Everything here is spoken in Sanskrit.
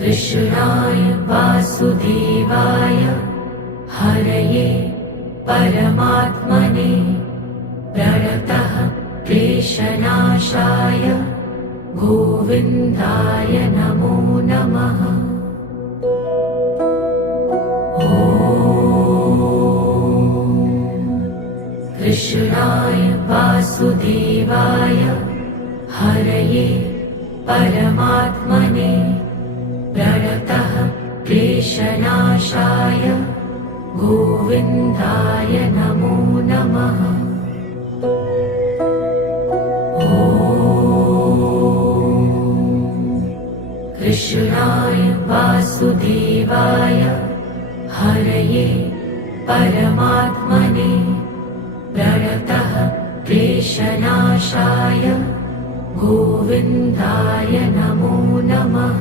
कृष्णाय वासुदेवाय हरये परमात्मने प्रणतः क्लेशनाशाय गोविन्दाय नमो नमः। कृष्णाय वासुदेवाय हरये परमात्मने प्रणतः क्लेशनाशाय गोविन्दाय नमो नमः। कृष्णाय वासुदेवाय हरये परमात्मने प्रणतः क्लेशनाशाय गोविन्दाय नमो नमः।